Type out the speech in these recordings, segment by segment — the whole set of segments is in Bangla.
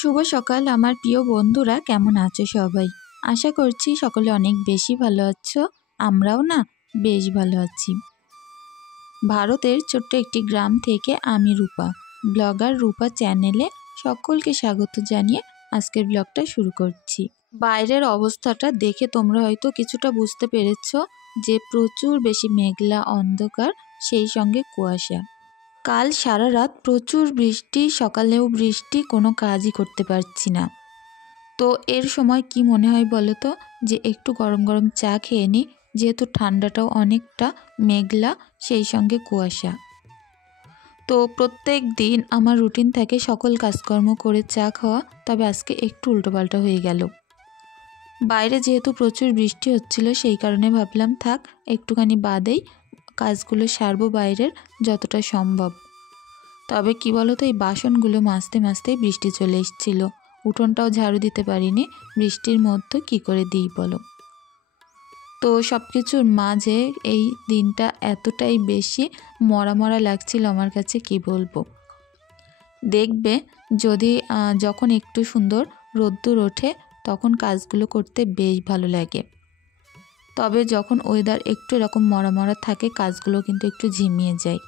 শুভ সকাল আমার প্রিয় বন্ধুরা, কেমন আছো সবাই? আশা করছি সকলে অনেক বেশি ভালো আছো। আমরাও না বেশ ভালো আছি। ভারতের ছোট্ট একটি গ্রাম থেকে আমি রূপা, ব্লগার রূপা চ্যানেলে সকলকে স্বাগত জানিয়ে আজকের ব্লগটা শুরু করছি। বাইরের অবস্থাটা দেখে তোমরা হয়তো কিছুটা বুঝতে পেরেছো যে প্রচুর বেশি মেঘলা অন্ধকার, সেই সঙ্গে কুয়াশা। কাল সারা রাত প্রচুর বৃষ্টি, সকালেও বৃষ্টি, কোনো কাজই করতে পারছি না। তো এর সময় কি মনে হয় বলো তো, যে একটু গরম গরম চা খেয়ে নিই, যেহেতু ঠান্ডাটাও অনেকটা, মেঘলা, সেই সঙ্গে কুয়াশা। তো প্রত্যেক দিন আমার রুটিন থাকে সকল কাজকর্ম করে চা খাওয়া, তবে আজকে একটু উল্টোপাল্টা হয়ে গেল। বাইরে যেহেতু প্রচুর বৃষ্টি হচ্ছিল, সেই কারণে ভাবলাম থাক একটুখানি বাদেই কাজগুলো সারবো বাইরের যতটা সম্ভব। তবে কি বলো তো, এই বাসনগুলো মাজতে মাজতেই বৃষ্টি চলে এসেছিলো। উঠোনটাও ঝাড়ু দিতে পারিনি, বৃষ্টির মধ্যে কি করে দিই বলো। তো সব কিছুর মাঝে এই দিনটা এতটাই বেশি মরা মরা লাগছিল আমার কাছে, কি বলবো। দেখবে যদি যখন একটু সুন্দর রোদ্দুর ওঠে তখন কাজগুলো করতে বেশ ভালো লাগে। তবে যখন ওয়েদার একটু এরকম মরা মরা থাকে, কাজগুলো কিন্তু একটু ঝিমিয়ে যায়।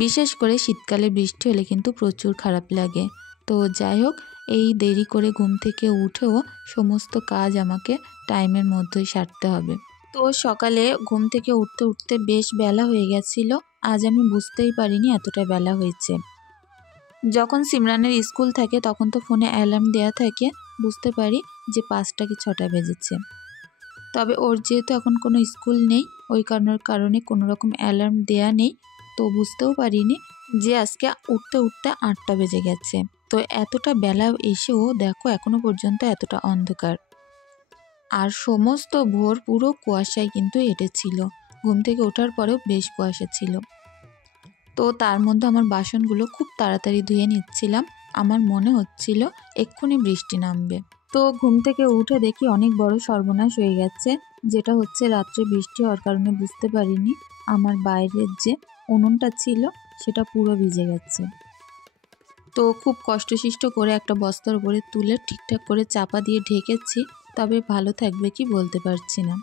বিশেষ করে শীতকালে বৃষ্টি হলে কিন্তু প্রচুর খারাপ লাগে। তো যাই হোক, এই দেরি করে ঘুম থেকে উঠেও সমস্ত কাজ আমাকে টাইমের মধ্যেই সারতে হবে। তো সকালে ঘুম থেকে উঠতে উঠতে বেশ বেলা হয়ে গেছিল। আজ আমি বুঝতেই পারিনি এতটা বেলা হয়েছে। যখন সিমরানের স্কুল থাকে তখন তো ফোনে অ্যালার্ম দেওয়া থাকে, বুঝতে পারি যে 5টা কি 6টা বেজেছে। তবে ওর যেহেতু এখন কোনো স্কুল নেই, ওই কারণে কোনো রকম অ্যালার্ম দেয়া নেই, তো বুঝতেও পারিনি যে আজকে উঠতে উঠতে 8টা বেজে গেছে। তো এতটা বেলা এসেও দেখো এখনো পর্যন্ত এতটা অন্ধকার, আর সমস্ত ভোর পুরো কুয়াশায় কিন্তু এঁটেছিল। ঘুম থেকে ওঠার পরেও বেশ কুয়াশা ছিল। তো তার মধ্যে আমার বাসনগুলো খুব তাড়াতাড়ি ধুয়ে নিচ্ছিলাম, আমার মনে হচ্ছিল এক্ষুনি বৃষ্টি নামবে। তো ঘুম থেকে উঠে দেখি অনেক বড় সর্বনাশ হয়ে গেছে। যেটা হচ্ছে, রাত্রে বৃষ্টি হওয়ার কারণে বুঝতে পারিনি আমার বাইরের যে উনুনটা ছিল সেটা পুরো ভিজে গেছে। তো খুব কষ্টসিষ্ট করে একটা বস্তার উপরে তুলে ঠিকঠাক করে চাপা দিয়ে ঢেকেছি, তবে ভালো থাকবে কি বলতে পারছি না।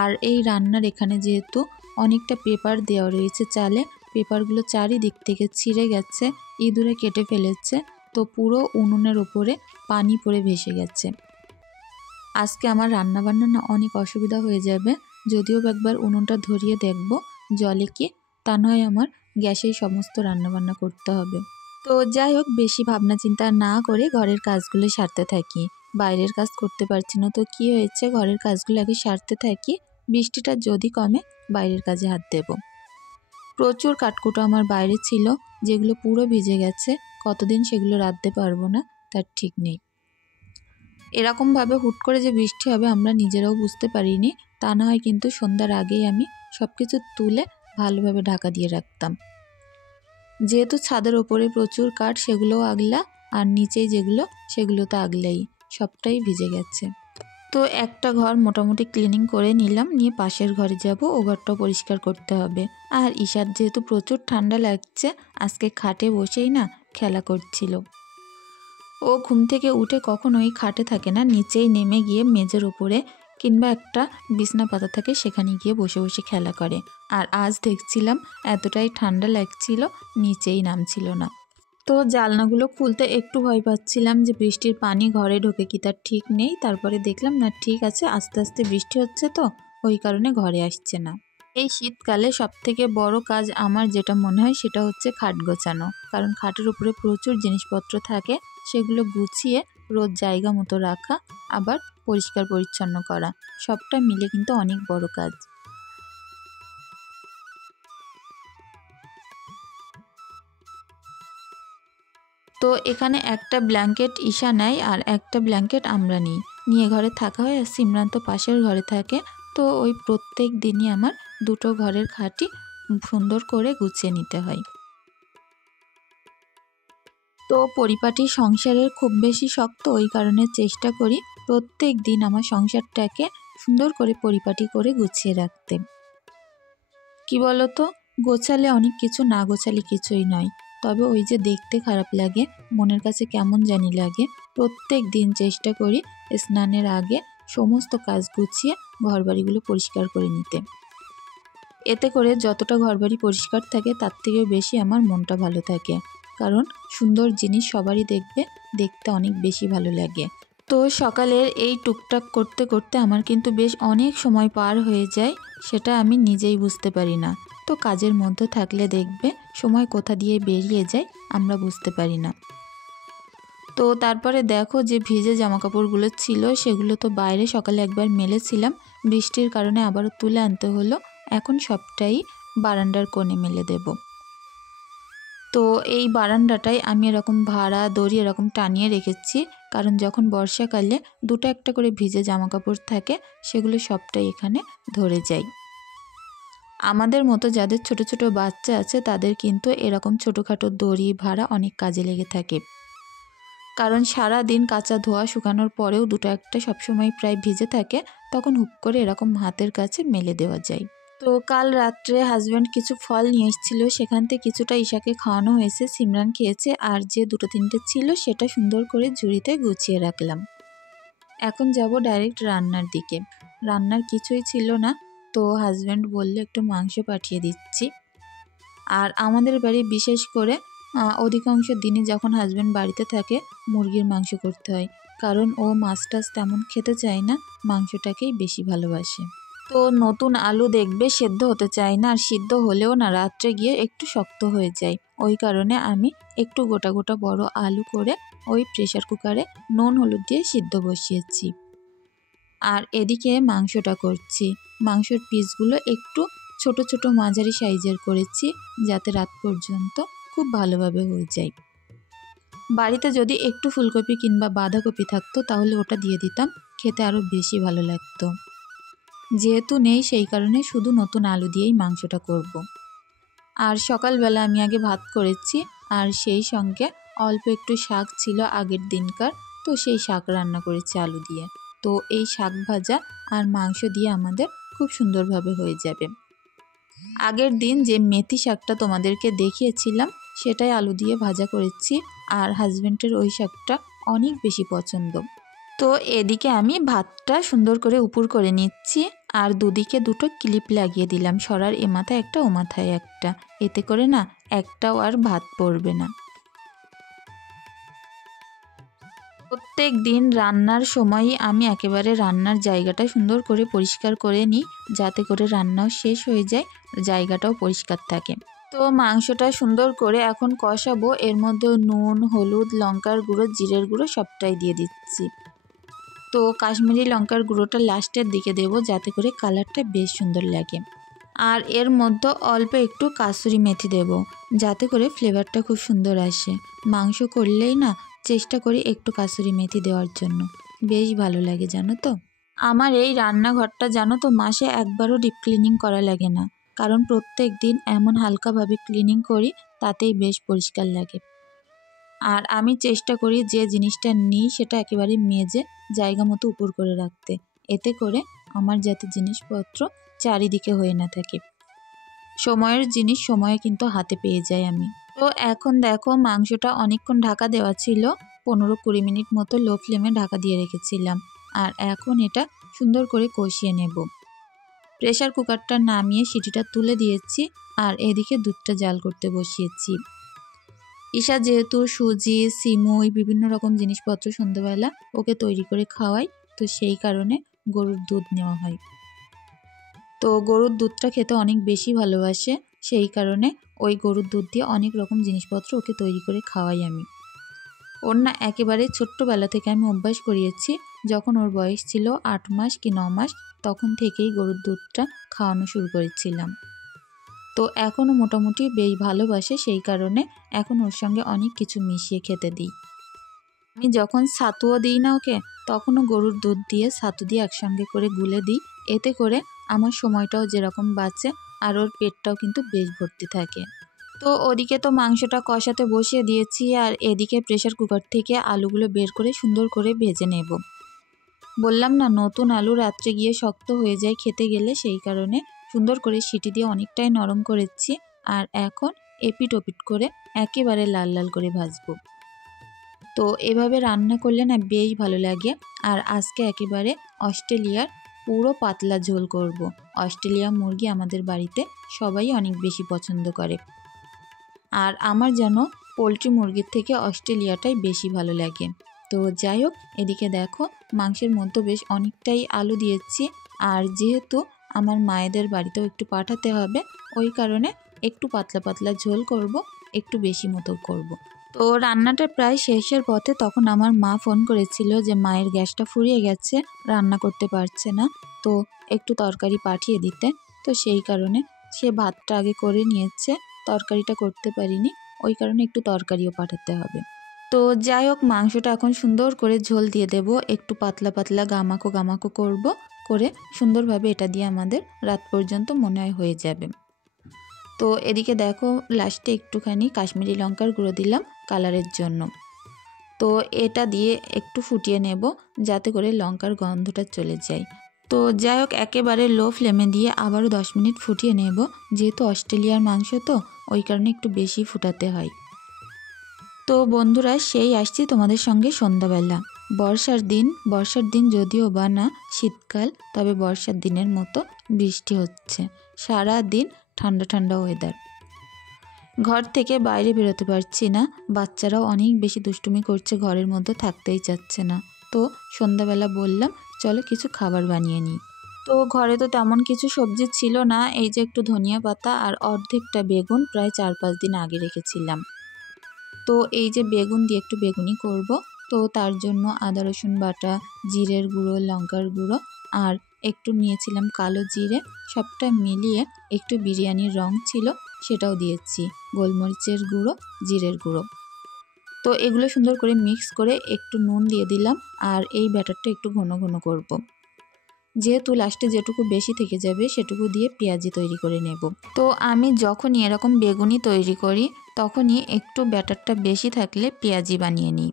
আর এই রান্নার এখানে যেহেতু অনেকটা পেপার দেওয়া রয়েছে চালে, পেপারগুলো চারিদিক থেকে ছিঁড়ে গেছে, ইঁদুরে কেটে ফেলেছে। তো পুরো উনুনের ওপরে পানি পড়ে ভেসে গেছে। আজকে আমার রান্নাবান্না না অনেক অসুবিধা হয়ে যাবে, যদিও একবার উনুনটা ধরিয়ে দেখব জলে কি, তা নয় আমার গ্যাসেই সমস্ত রান্নাবান্না করতে হবে। তো যাই হোক, বেশি ভাবনা চিন্তা না করে ঘরের কাজগুলো সারতে থাকি। বাইরের কাজ করতে পারছি না, তো কি হয়েছে, ঘরের কাজগুলো আগে সারতে থাকি। বৃষ্টিটা যদি কমে বাইরের কাজে হাত দেব। প্রচুর কাঠকুটো আমার বাইরে ছিল, যেগুলো পুরো ভিজে গেছে। কতদিন সেগুলো রাঁধতে পারবো না তার ঠিক নেই। এরকমভাবে হুট করে যে বৃষ্টি হবে আমরা নিজেরাও বুঝতে পারিনি। তা না হয় কিন্তু সন্ধ্যার আগেই আমি সব কিছু তুলে ভালোভাবে ঢাকা দিয়ে রাখতাম। যেহেতু ছাদের ওপরে প্রচুর কাঠ, সেগুলোও আগলা, আর নিচেই যেগুলো সেগুলো তো আগলাই, সবটাই ভিজে গেছে। তো একটা ঘর মোটামুটি ক্লিনিং করে নিলাম, নিয়ে পাশের ঘরে যাব, ও ঘরটাও পরিষ্কার করতে হবে। আর ঈশার যেহেতু প্রচুর ঠান্ডা লাগছে, আজকে খাটে বসেই না খেলা করছিল। ও ঘুম থেকে উঠে কখনোই খাটে থাকে না, নিচেই নেমে গিয়ে মেঝের ওপরে কিংবা একটা বিছনা পাতা থাকে সেখানে গিয়ে বসে বসে খেলা করে। আর আজ দেখছিলাম এতটাই ঠান্ডা লাগছিল, নিচেই নামছিল না। তো জানলাগুলো খুলতে একটু ভয় পাচ্ছিলাম যে বৃষ্টির পানি ঘরে ঢোকে কি তার ঠিক নেই। তারপরে দেখলাম না, ঠিক আছে, আস্তে আস্তে বৃষ্টি হচ্ছে, তো ওই কারণে ঘরে আসছে না। এই শীতকালে সবথেকে বড় কাজ আমার যেটা মনে হয় সেটা হচ্ছে খাট গোছানো, কারণ খাটের উপরে প্রচুর জিনিসপত্র থাকে, সেগুলো গুছিয়ে রোজ জায়গা মতো রাখা, আবার পরিষ্কার পরিচ্ছন্ন করা, সবটা মিলে কিন্তু অনেক বড় কাজ। তো এখানে একটা ব্ল্যাঙ্কেট ঈশা নেয় আর একটা ব্ল্যাঙ্কেট আমরা নিয়ে ঘরে থাকা হয়। আর সিমরান তো পাশের ঘরে থাকে। তো ওই প্রত্যেক দিনই আমার দুটো ঘরের খাটই সুন্দর করে গুছিয়ে নিতে হয়। তো পরিপাটি সংসারের খুব বেশি শক্ত, ওই কারণে চেষ্টা করি প্রত্যেক দিন আমার সংসারটাকে সুন্দর করে পরিপাটি করে গুছিয়ে রাখতে। কি বলতো, গোছালে অনেক কিছু, না গোছালে কিছুই নয়। তবে ওই যে দেখতে খারাপ লাগে, মনের কাছে কেমন জানি লাগে। প্রত্যেক দিন চেষ্টা করি স্নানের আগে সমস্ত কাজ গুছিয়ে ঘরবাড়িগুলো পরিষ্কার করে নিতে। এতে করে যতটা ঘরবাড়ি পরিষ্কার থাকে তার থেকেও বেশি আমার মনটা ভালো থাকে, কারণ সুন্দর জিনিস সবারই দেখতে অনেক বেশি ভালো লাগে। তো সকালের এই টুকটাক করতে করতে আমার কিন্তু বেশ অনেক সময় পার হয়ে যায়, সেটা আমি নিজেই বুঝতে পারি না। তো কাজের মধ্যে থাকলে দেখবে সময় কোথা দিয়ে বেরিয়ে যায় আমরা বুঝতে পারি না। তো তারপরে দেখো যে ভিজে জামাকাপড়গুলো ছিল সেগুলো তো বাইরে সকালে একবার মেলেছিলাম, বৃষ্টির কারণে আবারও তুলে আনতে হলো। এখন সবটাই বারান্দার কোণে মেলে দেব। তো এই বারান্দাটায় আমি এরকম ভাড়া দড়ি এরকম টানিয়ে রেখেছি, কারণ যখন বর্ষাকালে দুটো একটা করে ভিজে জামাকাপড় থাকে সেগুলো সবটাই এখানে ধরে যায়। আমাদের মতো যাদের ছোট ছোট বাচ্চা আছে তাদের কিন্তু এরকম ছোটোখাটো দড়ি ভাড়া অনেক কাজে লেগে থাকে, কারণ সারা দিন কাঁচা ধোয়া শুকানোর পরেও দুটো একটা সবসময় প্রায় ভিজে থাকে, তখন হুপ করে এরকম হাতের কাছে মেলে দেওয়া যায়। তো কাল রাত্রে হাজব্যান্ড কিছু ফল নিয়ে এসেছিল, সেখান থেকে কিছুটা ঈশাকে খাওয়ানো হয়েছে, সিমরান খেয়েছে, আর যে দুটো তিনটে ছিল সেটা সুন্দর করে ঝুড়িতে গুছিয়ে রাখলাম। এখন যাব ডাইরেক্ট রান্নার দিকে। রান্নার কিছুই ছিল না, তো হাজব্যান্ড বললে একটু মাংস পাঠিয়ে দিচ্ছি। আর আমাদের বাড়ি বিশেষ করে অধিকাংশ দিনই যখন হাজব্যান্ড বাড়িতে থাকে মুরগির মাংস করতে হয়, কারণ ও মাছ টাছ তেমন খেতে চায় না, মাংসটাকেই বেশি ভালোবাসে। তো নতুন আলু দেখবে সেদ্ধ হতে চায় না, আর সিদ্ধ হলেও না রাত্রে গিয়ে একটু শক্ত হয়ে যায়। ওই কারণে আমি একটু গোটা গোটা বড় আলু করে ওই প্রেসার কুকারে নুন হলুদ দিয়ে সিদ্ধ বসিয়েছি। আর এদিকে মাংসটা করছি। মাংসের পিসগুলো একটু ছোট ছোট মাঝারি সাইজের করেছি, যাতে রাত পর্যন্ত খুব ভালোভাবে হয়ে যায়। বাড়িতে যদি একটু ফুলকপি কিংবা বাঁধাকপি থাকতো তাহলে ওটা দিয়ে দিতাম, খেতে আরও বেশি ভালো লাগতো। যেহেতু নেই সেই কারণে শুধু নতুন আলু দিয়েই মাংসটা করব। আর সকালবেলা আমি আগে ভাত করেছি, আর সেই সঙ্গে অল্প একটু শাক ছিল আগের দিনকার, তো সেই শাক রান্না করেছি আলু দিয়ে। তো এই শাক ভাজা আর মাংস দিয়ে আমাদের খুব সুন্দরভাবে হয়ে যাবে। আগের দিন যে মেথি শাকটা তোমাদেরকে দেখিয়েছিলাম সেটাই আলু দিয়ে ভাজা করেছি, আর হাজব্যান্ডের ওই শাকটা অনেক বেশি পছন্দ। তো এদিকে আমি ভাতটা সুন্দর করে উপর করে নিচ্ছি, আর দুদিকে দুটো ক্লিপ লাগিয়ে দিলাম, সরার এ মাথায় একটা ও মাথায় একটা, এতে করে না একটাও আর ভাত পড়বে না। প্রত্যেক দিন রান্নার সময়ই আমি একেবারে রান্নার জায়গাটা সুন্দর করে পরিষ্কার করে নিই, যাতে করে রান্নাও শেষ হয়ে যায়, জায়গাটাও পরিষ্কার থাকে। তো মাংসটা সুন্দর করে এখন কষাবো, এর মধ্যে নুন হলুদ লঙ্কার গুঁড়ো জিরের গুঁড়ো সবটাই দিয়ে দিচ্ছি। তো কাশ্মীরি লঙ্কার গুঁড়োটা লাস্টের দিকে দেব, যাতে করে কালারটা বেশ সুন্দর লাগে। আর এর মধ্যে অল্প একটু কাসুরি মেথি দেব, যাতে করে ফ্লেভারটা খুব সুন্দর আসে। মাংস করলেই না চেষ্টা করি একটু কাসুরি মেথি দেওয়ার জন্য, বেশ ভালো লাগে জানো তো। আমার এই রান্নাঘরটা জানো তো মাসে একবারও ডিপ ক্লিনিং করা লাগে না, কারণ প্রত্যেক দিন এমন হালকাভাবে ক্লিনিং করি তাতেই বেশ পরিষ্কার লাগে। আর আমি চেষ্টা করি যে জিনিসটা নিই সেটা একেবারে মেজে জায়গা মতো উপর করে রাখতে, এতে করে আমার যাতে জিনিসপত্র চারিদিকে হয়ে না থাকে। সময়ের জিনিস সময়ে কিন্তু হাতে পেয়ে যাই আমি। তো এখন দেখো মাংসটা অনেকক্ষণ ঢাকা দেওয়া ছিল, 15-20 মিনিট মতো লো ফ্লেমে ঢাকা দিয়ে রেখেছিলাম। আর এখন এটা সুন্দর করে কষিয়ে নেব। প্রেসার কুকারটা নামিয়ে সিটিটা তুলে দিয়েছি, আর এদিকে দুধটা জাল করতে বসিয়েছি। ঈশা যেহেতু সুজি সিমুই বিভিন্ন রকম জিনিসপত্র সন্ধ্যাবেলা ওকে তৈরি করে খাওয়াই, তো সেই কারণে গরুর দুধ নেওয়া হয়। তো গরুর দুধটা খেতে অনেক বেশি ভালোবাসে, সেই কারণে ওই গরুর দুধ দিয়ে অনেক রকম জিনিসপত্র ওকে তৈরি করে খাওয়াই আমি। ওর না একেবারে ছোট্টবেলা থেকে আমি অভ্যাস করিয়েছি, যখন ওর বয়স ছিল 8 মাস কি 9 মাস তখন থেকেই গরুর দুধটা খাওয়ানো শুরু করেছিলাম। তো এখনও মোটামুটি বেশ ভালোবাসে, সেই কারণে এখন ওর সঙ্গে অনেক কিছু মিশিয়ে খেতে দিই। আমি যখন ছাতুও দিই না ওকে, তখনও গরুর দুধ দিয়ে ছাতু দিয়ে একসঙ্গে করে গুলে দিই, এতে করে আমার সময়টাও যেরকম বাঁচে আর ওর পেটটাও কিন্তু বেশ ভর্তি থাকে। তো ওদিকে তো মাংসটা কষাতে বসিয়ে দিয়েছি, আর এদিকে প্রেসার কুকার থেকে আলুগুলো বের করে সুন্দর করে ভেজে নেব। বললাম না নতুন আলু রাত্রে গিয়ে শক্ত হয়ে যায় খেতে গেলে, সেই কারণে সুন্দর করে সিটি দিয়ে অনেকটাই নরম করেছি। আর এখন এপিট ওপিট করে একেবারে লাল লাল করে ভাজবো। তো এভাবে রান্না করলে না বেশ ভালো লাগে। আর আজকে একেবারে অস্ট্রেলিয়ার পুরো পাতলা ঝোল করব। অস্ট্রেলিয়া মুরগি আমাদের বাড়িতে সবাই অনেক বেশি পছন্দ করে। আর আমার যেন পোলট্রি মুরগির থেকে অস্ট্রেলিয়াটাই বেশি ভালো লাগে। তো যাই হোক, এদিকে দেখো মাংসের মধ্যে বেশ অনেকটাই আলু দিয়েছি। আর যেহেতু আমার মায়েদের বাড়িতেও একটু পাঠাতে হবে, ওই কারণে একটু পাতলা পাতলা ঝোল করব, একটু বেশি মতো করব। তো রান্নাটা প্রায় শেষের পথে তখন আমার মা ফোন করেছিল যে মায়ের গ্যাসটা ফুরিয়ে গেছে, রান্না করতে পারছে না, তো একটু তরকারি পাঠিয়ে দিতে। তো সেই কারণে সে ভাতটা আগে করে নিয়েছে, তরকারিটা করতে পারিনি, ওই কারণে একটু তরকারিও পাঠাতে হবে। তো যাই হোক, মাংসটা এখন সুন্দর করে ঝোল দিয়ে দেব, একটু পাতলা পাতলা গামাকো গামাকো করব, করে সুন্দরভাবে এটা দিয়ে আমাদের রাত পর্যন্ত মনে হয় হয়ে যাবে। তো এদিকে দেখো লাস্টে একটুখানি কাশ্মীরি লঙ্কার গুঁড়ো দিলাম কালারের জন্য। তো এটা দিয়ে একটু ফুটিয়ে নেব যাতে করে লঙ্কার গন্ধটা চলে যায়। তো যাই হোক, একেবারে লো ফ্লেমে দিয়ে আবারও 10 মিনিট ফুটিয়ে নেব, যেহেতু অস্ট্রেলিয়ার মাংস তো ওই কারণে একটু বেশি ফুটাতে হয়। তো বন্ধুরা, সেই আসছি তোমাদের সঙ্গে সন্ধ্যাবেলা। বর্ষার দিন যদিও বা না শীতকাল, তবে বর্ষার দিনের মতো বৃষ্টি হচ্ছে, সারা দিন ঠান্ডা ঠান্ডা ওয়েদার। ঘর থেকে বাইরে বেরোতে পারছি না, বাচ্চারাও অনেক বেশি দুষ্টুমি করছে, ঘরের মধ্যে থাকতেই চাচ্ছে না। তো সন্ধ্যাবেলা বললাম চলো কিছু খাবার বানিয়ে নিই। তো ঘরে তো তেমন কিছু সবজি ছিল না, এই যে একটু ধনিয়া পাতা আর অর্ধেকটা বেগুন প্রায় 4-5 দিন আগে রেখেছিলাম। তো এই যে বেগুন দিয়ে একটু বেগুনি করব, তো তার জন্য আদা রসুন বাটা, জিরের গুঁড়ো, লঙ্কার গুঁড়ো আর একটু নিয়েছিলাম কালো জিরে, সবটা মিলিয়ে একটু বিরিয়ানির রং ছিল সেটাও দিয়েছি, গোলমরিচের গুঁড়ো, জিরের গুঁড়ো। তো এগুলো সুন্দর করে মিক্স করে একটু নুন দিয়ে দিলাম। আর এই ব্যাটারটা একটু ঘন ঘন করব, যেহেতু লাস্টে যেটুকু বেশি থেকে যাবে সেটুকু দিয়ে পেঁয়াজি তৈরি করে নেব। তো আমি যখনই এরকম বেগুনি তৈরি করি তখনই একটু ব্যাটারটা বেশি থাকলে পেঁয়াজি বানিয়ে নিই।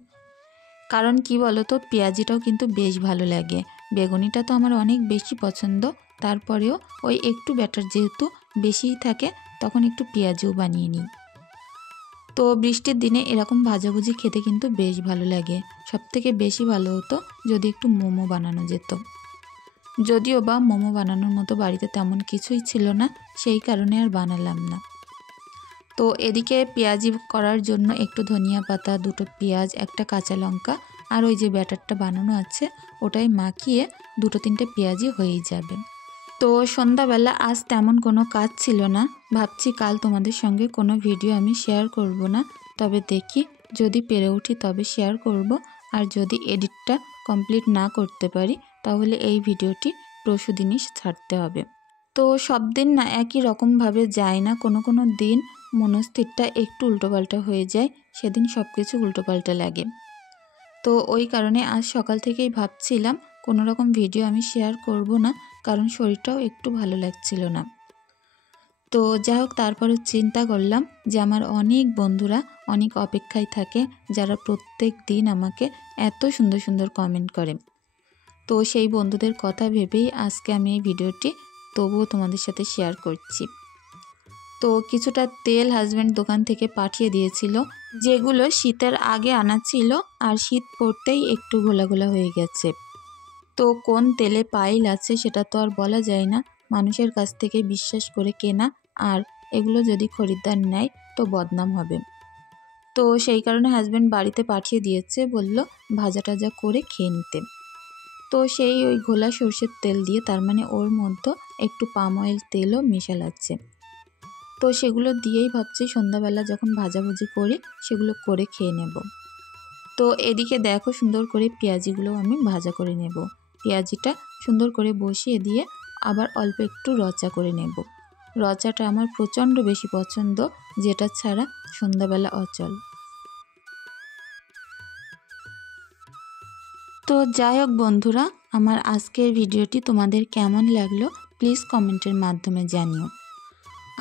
কারণ কি বলতো, পেঁয়াজিটাও কিন্তু বেশ ভালো লাগে। বেগুনিটা তো আমার অনেক বেশি পছন্দ, তারপরেও ওই একটু ব্যাটার যেহেতু বেশিই থাকে তখন একটু পেঁয়াজিও বানিয়ে নিই। তো বৃষ্টির দিনে এরকম ভাজাভুজি খেতে কিন্তু বেশ ভালো লাগে। সবথেকে বেশি ভালো হতো যদি একটু মোমো বানানো যেত, যদিও বা মোমো বানানোর মতো বাড়িতে তেমন কিছুই ছিল না, সেই কারণে আর বানালাম না। তো এদিকে পেঁয়াজি করার জন্য একটু ধনিয়া পাতা, 2টো পেঁয়াজ, একটা কাঁচা লঙ্কা আর ওই যে ব্যাটারটা বানানো আছে ওটাই মাখিয়ে 2-3টে পেঁয়াজি হয়েই যাবে। তো সন্ধ্যাবেলা আজ তেমন কোনো কাজ ছিল না, ভাবছি কাল তোমাদের সঙ্গে কোনো ভিডিও আমি শেয়ার করব না, তবে দেখি যদি পেরে উঠি তবে শেয়ার করব। আর যদি এডিটটা কমপ্লিট না করতে পারি তাহলে এই ভিডিওটি পরশুদিনই ছাড়তে হবে। তো সব দিন না একই রকমভাবে যায় না, কোনো কোনো দিন মনস্থিরটা একটু উল্টোপাল্টা হয়ে যায়, সেদিন সব কিছু উল্টোপাল্টা লাগে। তো ওই কারণে আজ সকাল থেকেই ভাবছিলাম কোনো রকম ভিডিও আমি শেয়ার করব না, কারণ শরীরটাও একটু ভালো লাগছিল না। তো যাই হোক, তারপরে চিন্তা করলাম যে আমার অনেক বন্ধুরা অনেক অপেক্ষায় থাকে, যারা প্রত্যেক দিন আমাকে এত সুন্দর সুন্দর কমেন্ট করে। তো সেই বন্ধুদের কথা ভেবেই আজকে আমি এই ভিডিওটি তবুও তোমাদের সাথে শেয়ার করছি। তো কিছুটা তেল হাজব্যান্ড দোকান থেকে পাঠিয়ে দিয়েছিল, যেগুলো শীতের আগে আনা ছিল আর শীত পড়তেই একটু ঘোলা ঘোলা হয়ে গেছে। তো কোন তেলে পাইল আছে সেটা তো আর বলা যায় না, মানুষের কাছ থেকে বিশ্বাস করে কেনা, আর এগুলো যদি খরিদ্দার নেয় তো বদনাম হবে। তো সেই কারণে হাজব্যান্ড বাড়িতে পাঠিয়ে দিয়েছে, বলল ভাজা টাজা করে খেয়ে নিতে। তো সেই ওই ঘোলা সরষের তেল দিয়ে, তার মানে ওর মধ্যে একটু পাম অয়েল তেলও মেশাল আছে। তো সেগুলো দিয়েই ভাবছি সন্ধ্যাবেলা যখন ভাজাভুজি করি সেগুলো করে খেয়ে নেব। তো এদিকে দেখো সুন্দর করে পেঁয়াজিগুলো আমি ভাজা করে নেব। পেঁয়াজিটা সুন্দর করে বসিয়ে দিয়ে আবার অল্প একটু রচা করে নেব। রচাটা আমার প্রচণ্ড বেশি পছন্দ, যেটা ছাড়া সন্ধ্যাবেলা অচল। তো যাই হোক বন্ধুরা, আমার আজকের ভিডিওটি তোমাদের কেমন লাগলো প্লিজ কমেন্টের মাধ্যমে জানিও।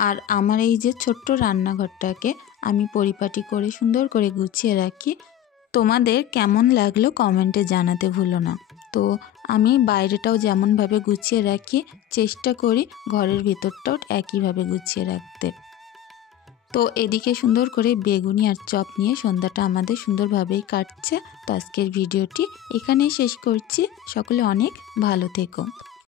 আর আমার এই যে ছোট্ট রান্নাঘরটাকে আমি পরিপাটি করে সুন্দর করে গুছিয়ে রাখি, তোমাদের কেমন লাগলো কমেন্টে জানাতে ভুলো না। তো আমি বাইরেটাও যেমনভাবে গুছিয়ে রাখি চেষ্টা করি ঘরের ভিতরটাও একইভাবে গুছিয়ে রাখতে। তো এদিকে সুন্দর করে বেগুনি আর চপ নিয়ে সন্ধ্যাটা আমাদের সুন্দরভাবেই কাটছে। তো আজকের ভিডিওটি এখানেই শেষ করছি। সকলে অনেক ভালো থেকো।